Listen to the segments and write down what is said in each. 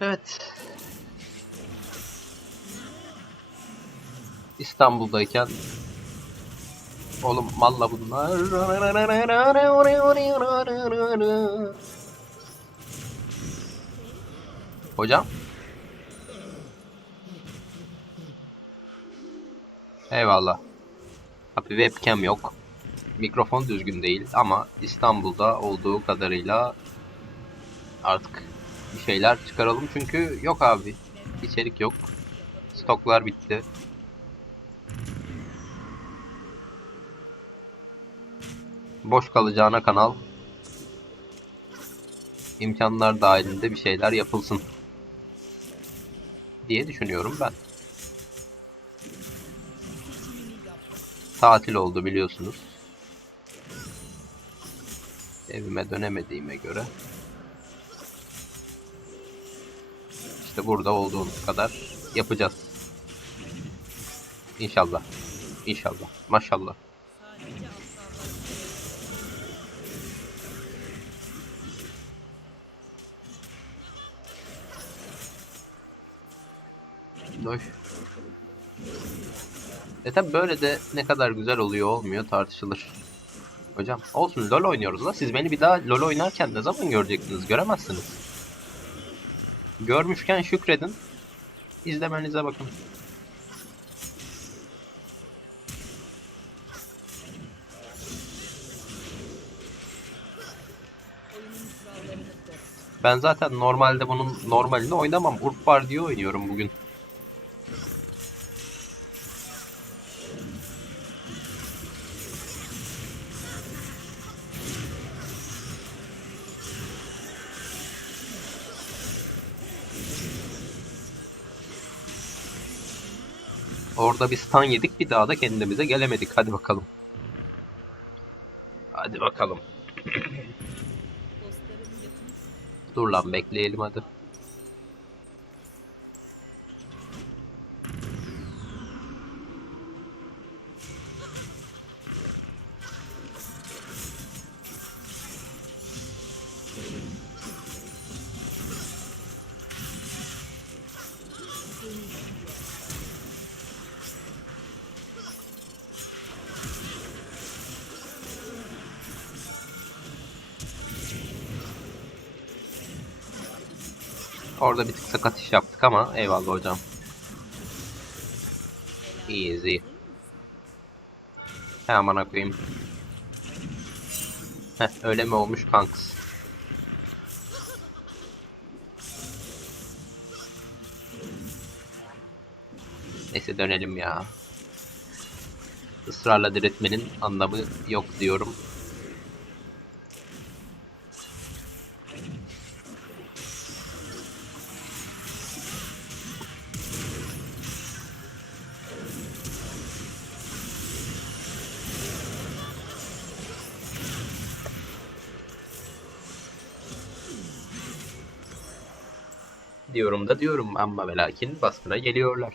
Evet. İstanbul'dayken Oğlum malla bunlar. Hocam? Eyvallah. Abi webcam yok. Mikrofon düzgün değil ama İstanbul'da olduğu kadarıyla artık bir şeyler çıkaralım çünkü yok abi. İçerik yok. Stoklar bitti. Boş kalacağına kanal imkanlar dahilinde bir şeyler yapılsın diye düşünüyorum ben. Tatil oldu biliyorsunuz. Evime dönemediğime göre işte burada olduğumuz kadar yapacağız. İnşallah. İnşallah. Maşallah. Hoş. E tabi böyle de ne kadar güzel oluyor olmuyor tartışılır. Hocam olsun LoL oynuyoruz da siz beni bir daha LoL oynarken ne zaman göreceksiniz göremezsiniz. Görmüşken şükredin. İzlemenize bakın. Ben zaten normalde bunun normalini oynamam. Urf var diye oynuyorum bugün. Orada bir stun yedik bir daha da kendimize gelemedik. Hadi bakalım. Hadi bakalım. Dur lan bekleyelim hadi. Orada bir tık sakat iş yaptık ama eyvallah hocam. Easy. He amına koyayım. Heh öyle mi olmuş kanks? Neyse dönelim ya. Israrla diretmenin anlamı yok diyorum. Diyorum da diyorum ama ve lakin baskına geliyorlar.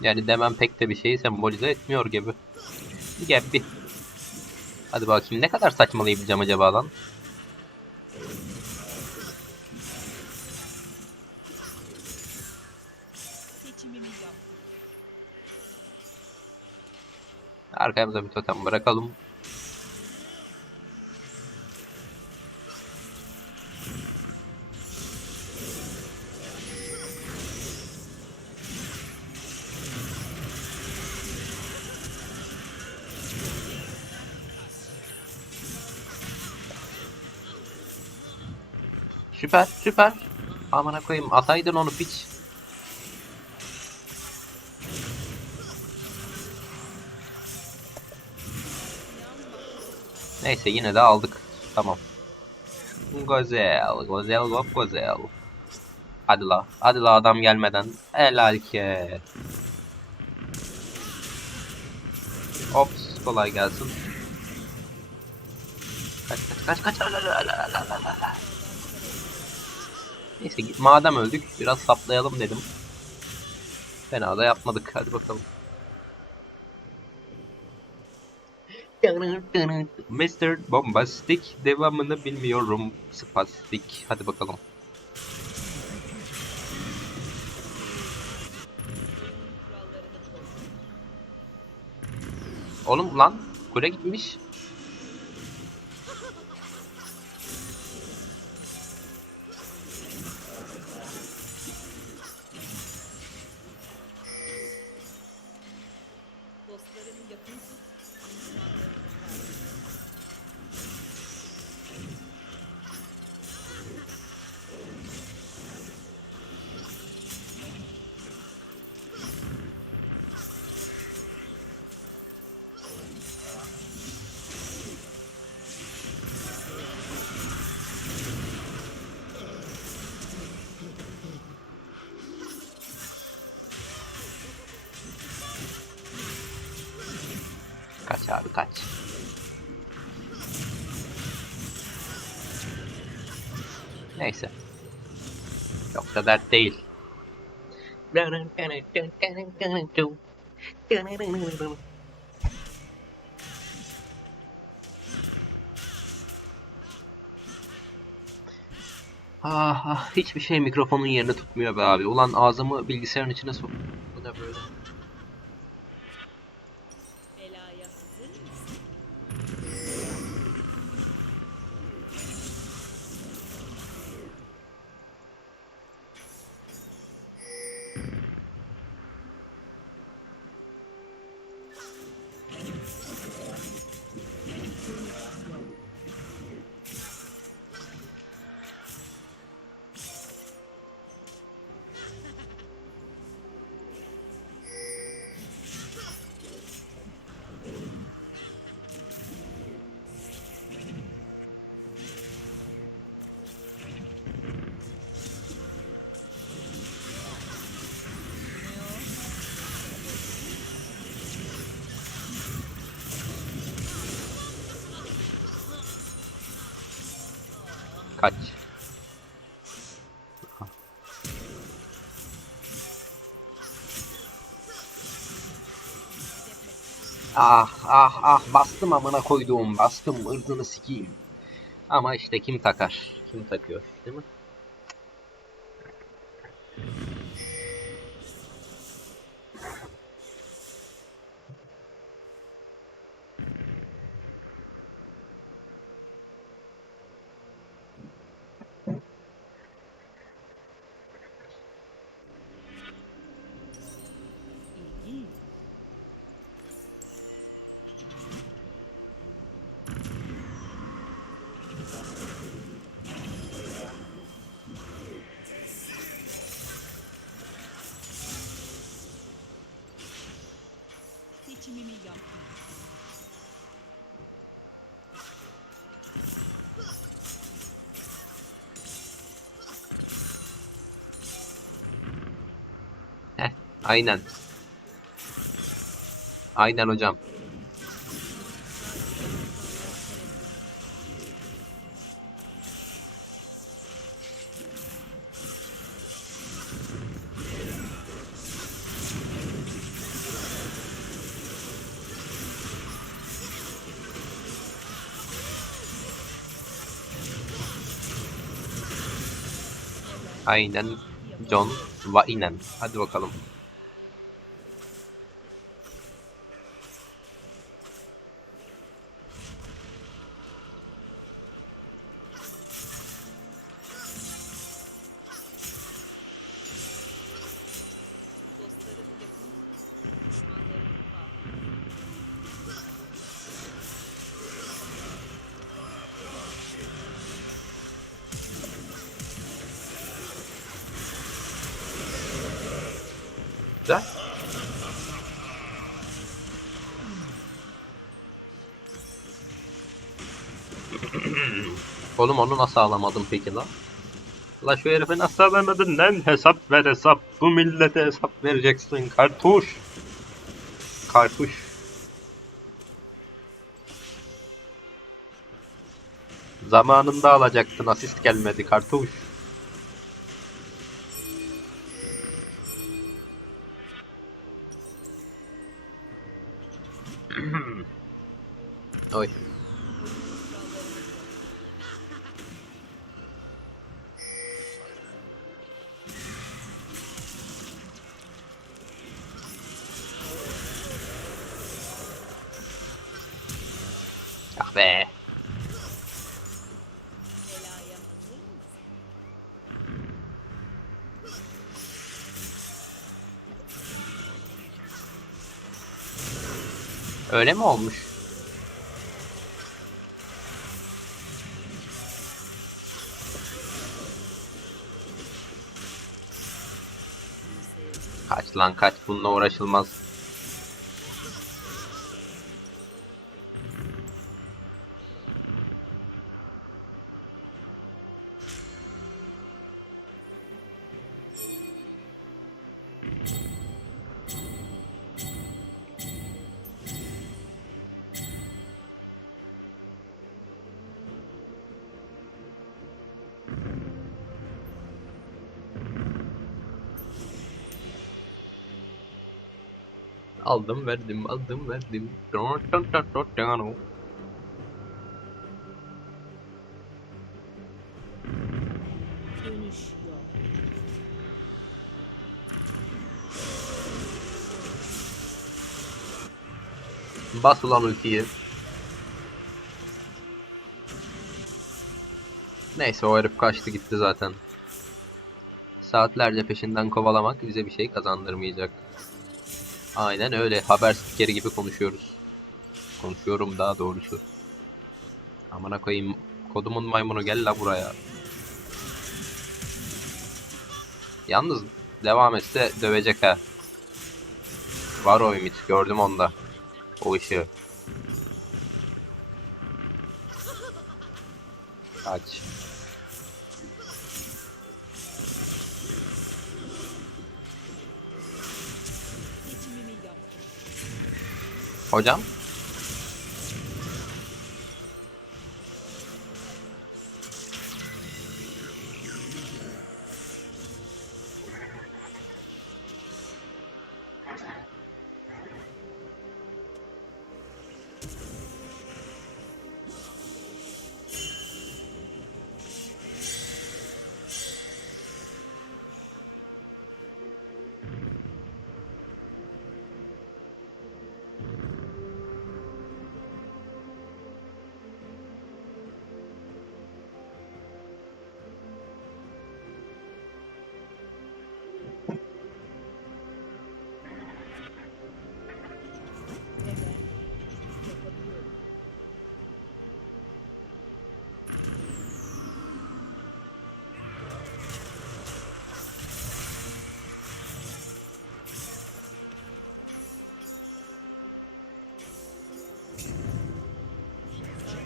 Yani demem pek de bir şeyi sembolize etmiyor gibi. Gel bir. Hadi bakayım ne kadar saçmalayabileceğim acaba lan? Arkamıza bir totem bırakalım. Süper, süper. Amına koyayım, ataydın onu piç. Neyse yine de aldık. Tamam. Güzel, güzel, çok güzel. Hadi la, hadi la adam gelmeden. Helal ki. Ops, kolay gelsin. Kaç kaç kaç kaç. Neyse madem öldük biraz saplayalım dedim. Fena da yapmadık. Hadi bakalım. Mr. Bombastic devamını bilmiyorum. Spastik. Hadi bakalım. Oğlum lan kule gitmiş. Kaç. Neyse. Çok da dert değil. Ah, ah hiçbir şey mikrofonun yerini tutmuyor be abi. Ulan ağzımı bilgisayarın içine sok. Bu da böyle. Ah ah ah bastım amına koyduğum bastım ırdını sikeyim. Ama işte kim takar? Kim takıyor değil mi? Seçimimi yaptım. Heh, aynen. Aynen hocam. Aynen John Vainen. Hadi bakalım. Oğlum onu nasıl alamadın peki la? La şu herifi nasıl alamadın lan? Hesap ver hesap. Bu millete hesap vereceksin kartuş. Kartuş. Zamanında alacaktın asist gelmedi kartuş. Oy. Be. Öyle mi olmuş? Kaç lan kaç bununla uğraşılmaz. Aldım verdim aldım verdim. Bas ulan ultiyi. Neyse o herif kaçtı gitti zaten. Saatlerce peşinden kovalamak bize bir şey kazandırmayacak. Aynen öyle. Haber spikeri gibi konuşuyoruz. Konuşuyorum daha doğrusu. Amına koyayım. Kodumun maymunu gel la buraya. Yalnız devam etse dövecek ha. Var o ümit. Gördüm onda. O ışığı. Kaç. Hocam?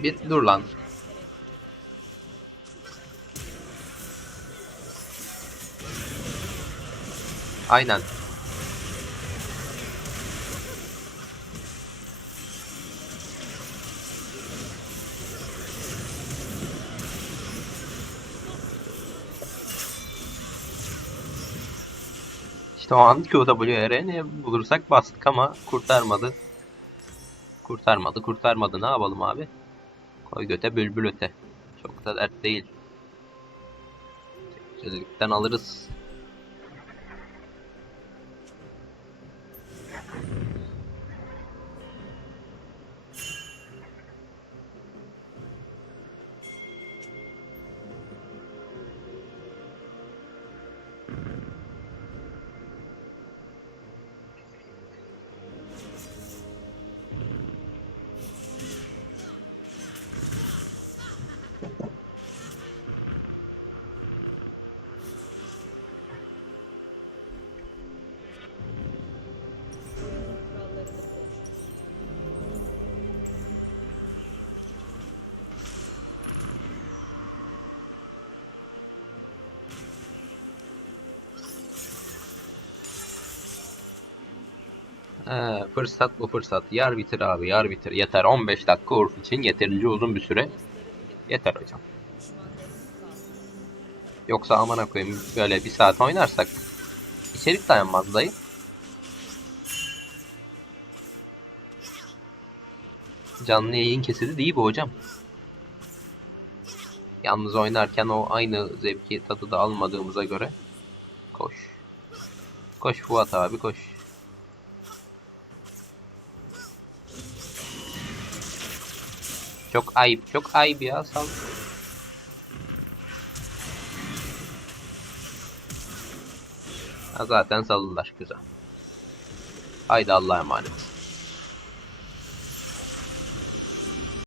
Bir dur lan. Aynen. İşte o an QWR'e ne bulursak bastık ama kurtarmadı. Kurtarmadı, kurtarmadı. Ne yapalım abi? Koy göte bülbül öte. Çok da dert değil. Güzellikten alırız. Fırsat bu fırsat. Yar bitir abi, yar bitir. Yeter 15 dakika Urf için yeterince uzun bir süre. Yeter hocam. Yoksa amına koyayım böyle bir saat oynarsak içerik dayanmaz dayı. canlı yayın kesidi değil bu hocam. Yalnız oynarken o aynı zevki tadı da almadığımıza göre koş. Koş Fuat abi koş. Çok ayıp, çok ayıp ya sal. Ha, zaten saldılar güzel. Haydi Allah'a emanet.